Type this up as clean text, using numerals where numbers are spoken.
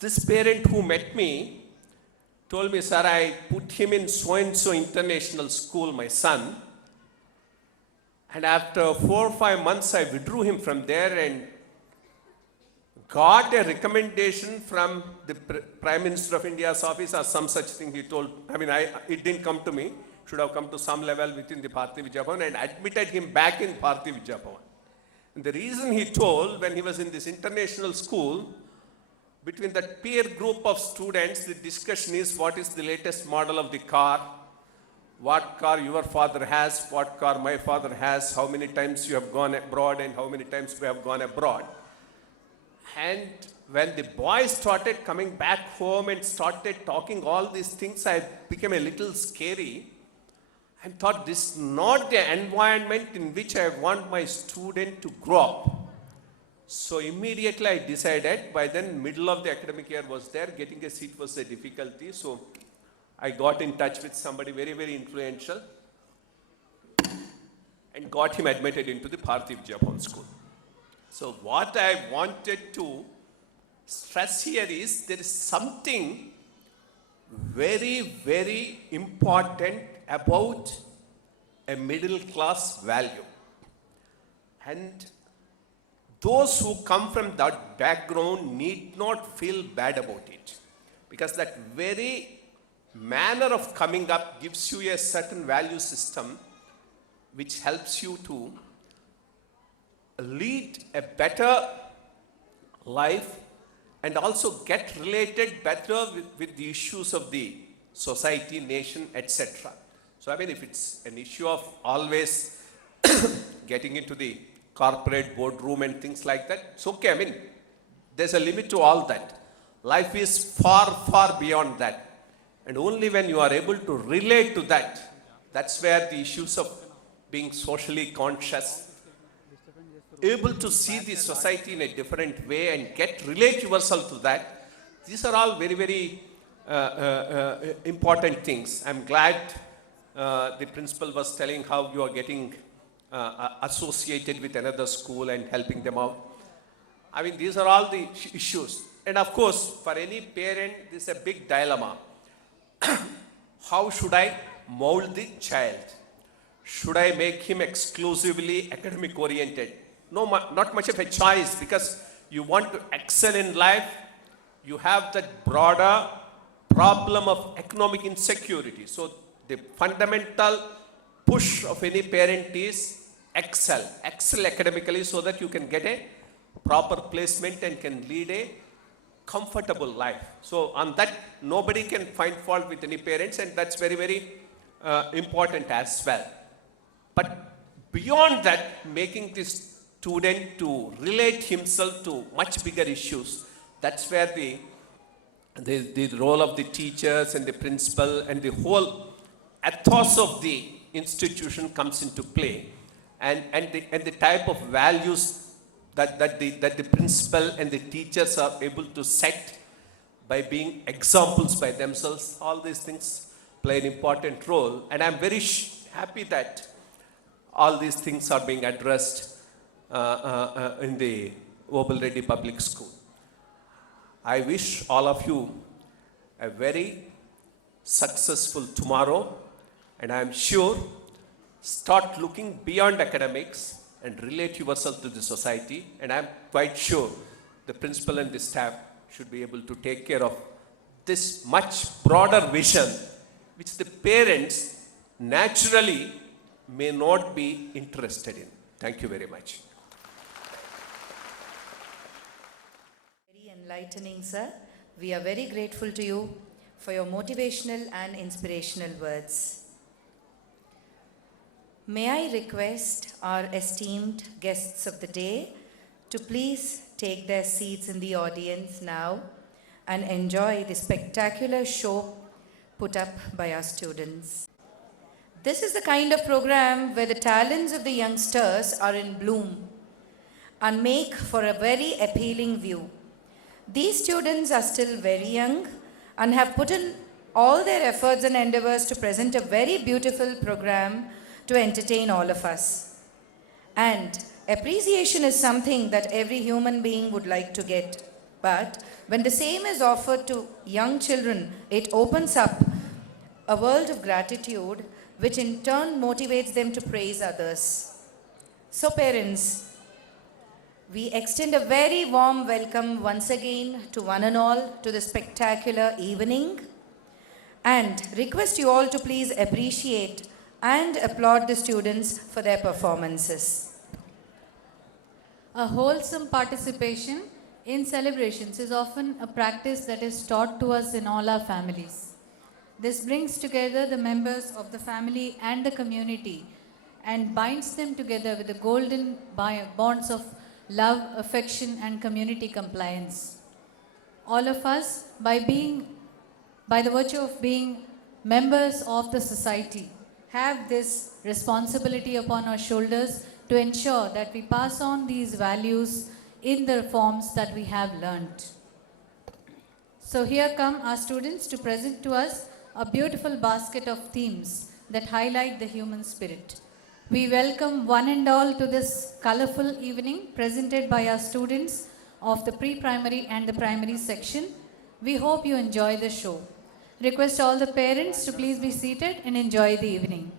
This parent who met me told me, sir, I put him in so-and-so international school, my son, and after 4 or 5 months, I withdrew him from there and got a recommendation from the Prime Minister of India's office or some such thing he told. It didn't come to me. Should have come to some level within the Bharatiya Vidya Bhavan and admitted him back in Bharatiya Vidya Bhavan. And the reason he told, when he was in this international school, between that peer group of students, the discussion is what is the latest model of the car, what car your father has, what car my father has, how many times you have gone abroad and how many times we have gone abroad. And when the boys started coming back home and started talking all these things, I became a little scary and thought this is not the environment in which I want my student to grow up. So immediately I decided, by then middle of the academic year was there, getting a seat was a difficulty. So I got in touch with somebody very, very influential and got him admitted into the Bharatiya Vidya Bhavan school. So what I wanted to stress here is there is something very, very important about a middle class value. And those who come from that background need not feel bad about it. Because that very manner of coming up gives you a certain value system which helps you to lead a better life and also get related better with the issues of the society, nation, etc. So if it's an issue of always getting into the corporate boardroom and things like that, it's okay. There's a limit to all that. Life is far, far beyond that. And only when you are able to relate to that, that's where the issues of being socially conscious, able to see the society in a different way and relate yourself to that, these are all very, very important things. I'm glad the principal was telling how you are getting associated with another school and helping them out. These are all the issues. And of course, for any parent, this is a big dilemma. How should I mold the child? Should I make him exclusively academic oriented? No, not much of a choice, because you want to excel in life. You have that broader problem of economic insecurity. So the fundamental push of any parent is excel academically so that you can get a proper placement and can lead a comfortable life. So on that, nobody can find fault with any parents, and that's very, very important as well. But beyond that, making this student to relate himself to much bigger issues, that's where the role of the teachers and the principal and the whole ethos of the institution comes into play, and the type of values that the principal and the teachers are able to set by being examples by themselves. All these things play an important role, and I'm very happy that all these things are being addressed in the Obul Reddy Public School. I wish all of you a very successful tomorrow, and I am sure start looking beyond academics and relate yourself to the society, and I am quite sure the principal and the staff should be able to take care of this much broader vision which the parents naturally may not be interested in. Thank you very much. Very enlightening, sir. We are very grateful to you for your motivational and inspirational words. May I request our esteemed guests of the day to please take their seats in the audience now and enjoy the spectacular show put up by our students. This is the kind of program where the talents of the youngsters are in bloom and make for a very appealing view. These students are still very young and have put in all their efforts and endeavors to present a very beautiful program to entertain all of us. And appreciation is something that every human being would like to get. But when the same is offered to young children, it opens up a world of gratitude, which in turn motivates them to praise others. So, parents, we extend a very warm welcome once again to one and all to the spectacular evening and request you all to please appreciate and applaud the students for their performances. A wholesome participation in celebrations is often a practice that is taught to us in all our families. This brings together the members of the family and the community and binds them together with the golden bonds of love, affection, and community compliance. All of us, by the virtue of being members of the society, have this responsibility upon our shoulders to ensure that we pass on these values in the forms that we have learned. So here come our students to present to us a beautiful basket of themes that highlight the human spirit. We welcome one and all to this colorful evening presented by our students of the pre-primary and the primary section. We hope you enjoy the show. Request all the parents to please be seated and enjoy the evening.